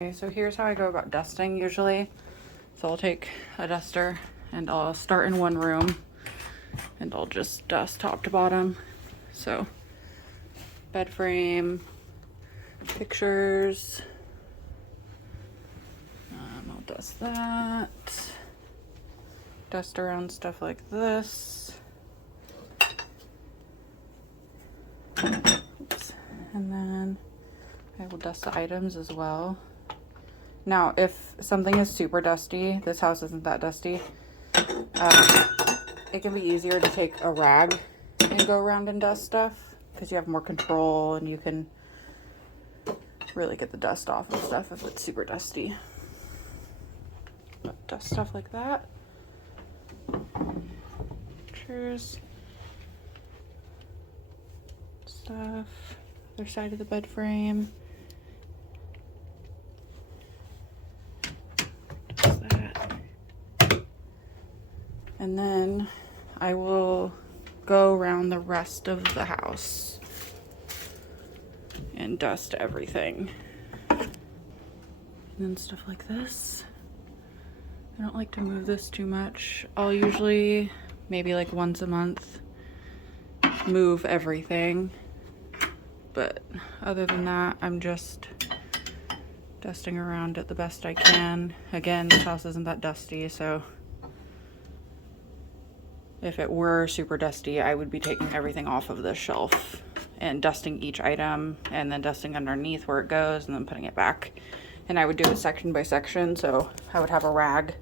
Okay, so here's how I go about dusting usually. So I'll take a duster and I'll start in one room and I'll just dust top to bottom. So bed frame, pictures, I'll dust that, dust around stuff like this. Oops. And then I will dust the items as well. Now, if something is super dusty, this house isn't that dusty, it can be easier to take a rag and go around and dust stuff because you have more control and you can really get the dust off of stuff if it's super dusty. But dust stuff like that. Pictures. Stuff. Other side of the bed frame. And then I will go around the rest of the house and dust everything. And then stuff like this. I don't like to move this too much. I'll usually, maybe like once a month, move everything. But other than that, I'm just dusting around it the best I can. Again, this house isn't that dusty, so if it were super dusty, I would be taking everything off of this shelf and dusting each item and then dusting underneath where it goes and then putting it back. And I would do it section by section. So I would have a rag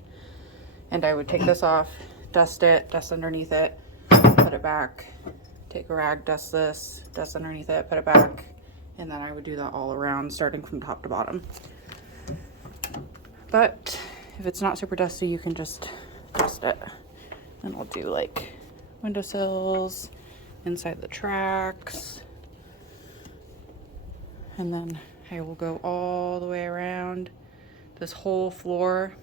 and I would take this off, dust it, dust underneath it, put it back, take a rag, dust this, dust underneath it, put it back. And then I would do that all around, starting from top to bottom. But if it's not super dusty, you can just dust it. And I'll do like windowsills, inside the tracks, and then I will go all the way around this whole floor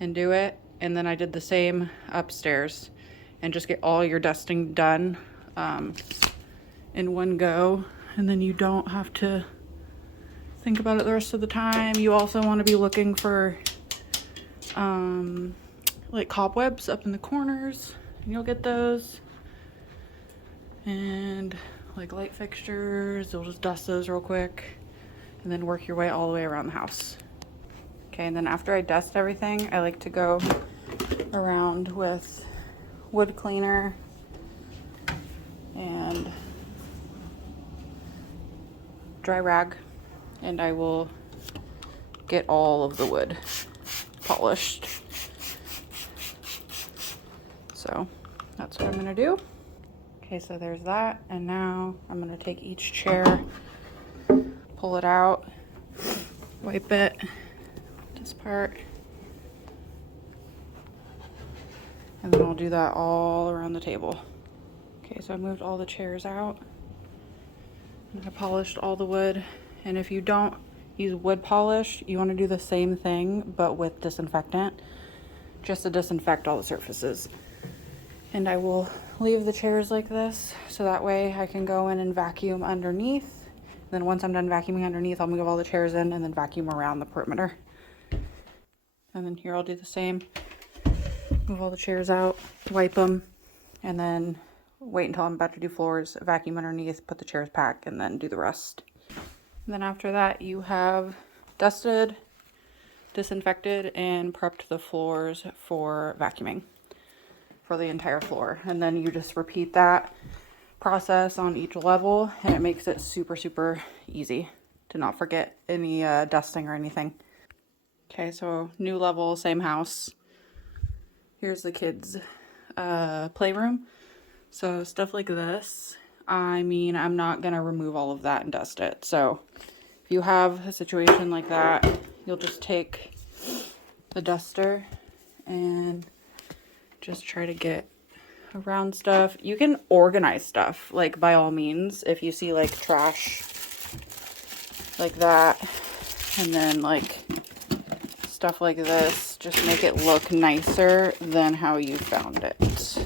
and do it. And then I did the same upstairs and just get all your dusting done in one go. And then you don't have to think about it the rest of the time. You also want to be looking for like cobwebs up in the corners, and you'll get those. And like light fixtures, you'll just dust those real quick and then work your way all the way around the house. Okay, and then after I dust everything, I like to go around with wood cleaner and dry rag, and I will get all of the wood polished. So that's what I'm gonna do. Okay, so there's that, and now I'm gonna take each chair, pull it out, wipe it, this part, and then I'll do that all around the table. Okay, so I moved all the chairs out, and I polished all the wood, and if you don't use wood polish, you wanna do the same thing, but with disinfectant, just to disinfect all the surfaces. And I will leave the chairs like this, so that way I can go in and vacuum underneath. And then once I'm done vacuuming underneath, I'll move all the chairs in and then vacuum around the perimeter. And then here I'll do the same. Move all the chairs out, wipe them, and then wait until I'm about to do floors, vacuum underneath, put the chairs back, and then do the rest. And then after that, you have dusted, disinfected, and prepped the floors for vacuuming for the entire floor. And then you just repeat that process on each level, and it makes it super easy to not forget any dusting or anything. Okay, so new level, same house. Here's the kids' playroom. So stuff like this, I mean, I'm not gonna remove all of that and dust it. So if you have a situation like that, you'll just take the duster and just try to get around stuff. You can organize stuff, like, by all means. If you see like trash like that, and then like stuff like this, just make it look nicer than how you found it,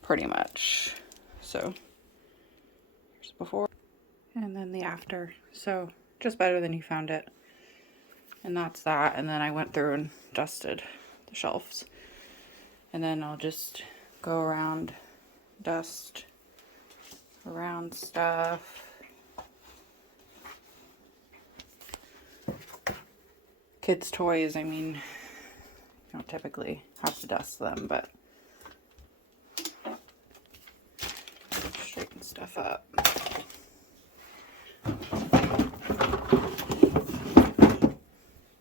pretty much. So here's before and then the after. So just better than you found it. And that's that. And then I went through and dusted the shelves. And then I'll just go around, dust around stuff. Kids' toys, I mean, you don't typically have to dust them, but straighten stuff up.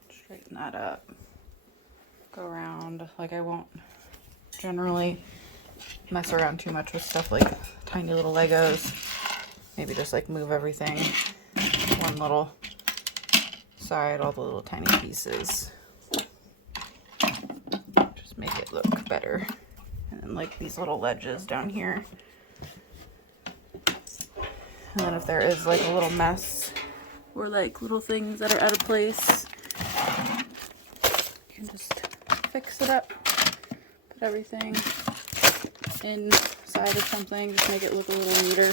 Straighten that up. Go around. Like, I won't generally mess around too much with stuff like tiny little Legos. Maybe just like move everything one little side, all the little tiny pieces. Just make it look better. And then like these little ledges down here. And then if there is like a little mess or like little things that are out of place, you can just fix it up. Put everything inside of something, just make it look a little neater.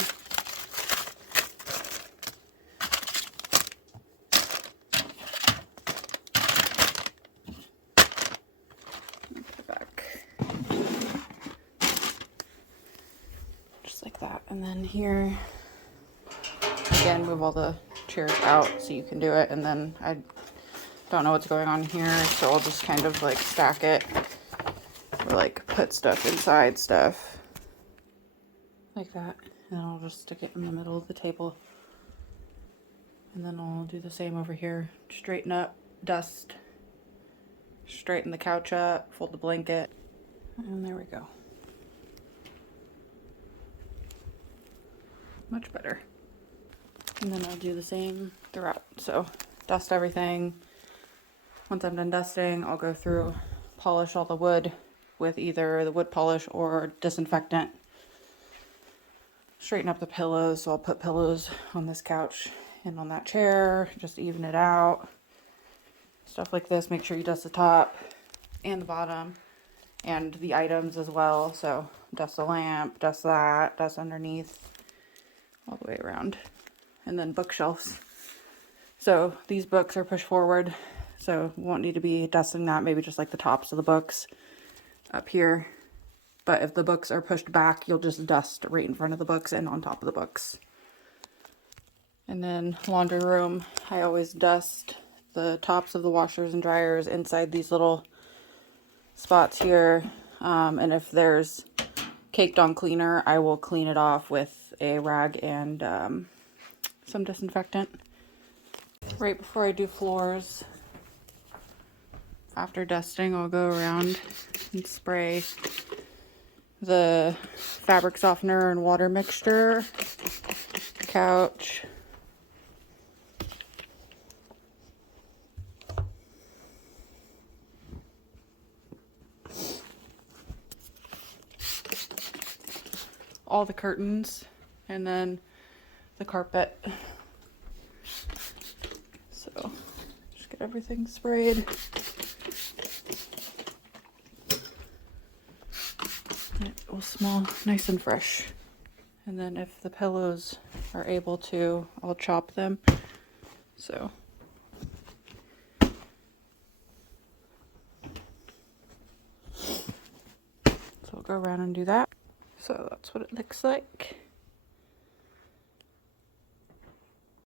Put it back. Just like that. And then here, again, move all the chairs out so you can do it. And then I don't know what's going on here, so I'll just kind of like stack it or like put stuff inside stuff like that. And then I'll just stick it in the middle of the table. And then I'll do the same over here. Straighten up, dust, straighten the couch up, fold the blanket, and there we go. Much better. And then I'll do the same throughout. So dust everything. Once I'm done dusting, I'll go through, polish all the wood with either the wood polish or disinfectant. Straighten up the pillows. So I'll put pillows on this couch and on that chair, just even it out. Stuff like this, make sure you dust the top and the bottom and the items as well. So dust the lamp, dust that, dust underneath, all the way around. And then bookshelves. So these books are pushed forward, so you won't need to be dusting that, maybe just like the tops of the books up here. But if the books are pushed back, you'll just dust right in front of the books and on top of the books. And then laundry room, I always dust the tops of the washers and dryers inside these little spots here. And if there's caked on cleaner, I will clean it off with a rag and some disinfectant. Right before I do floors, after dusting, I'll go around and spray the fabric softener and water mixture, couch, all the curtains, and then the carpet. So just get everything sprayed. It will smell nice and fresh. And then if the pillows are able to, I'll chop them. So I'll go around and do that. So that's what it looks like.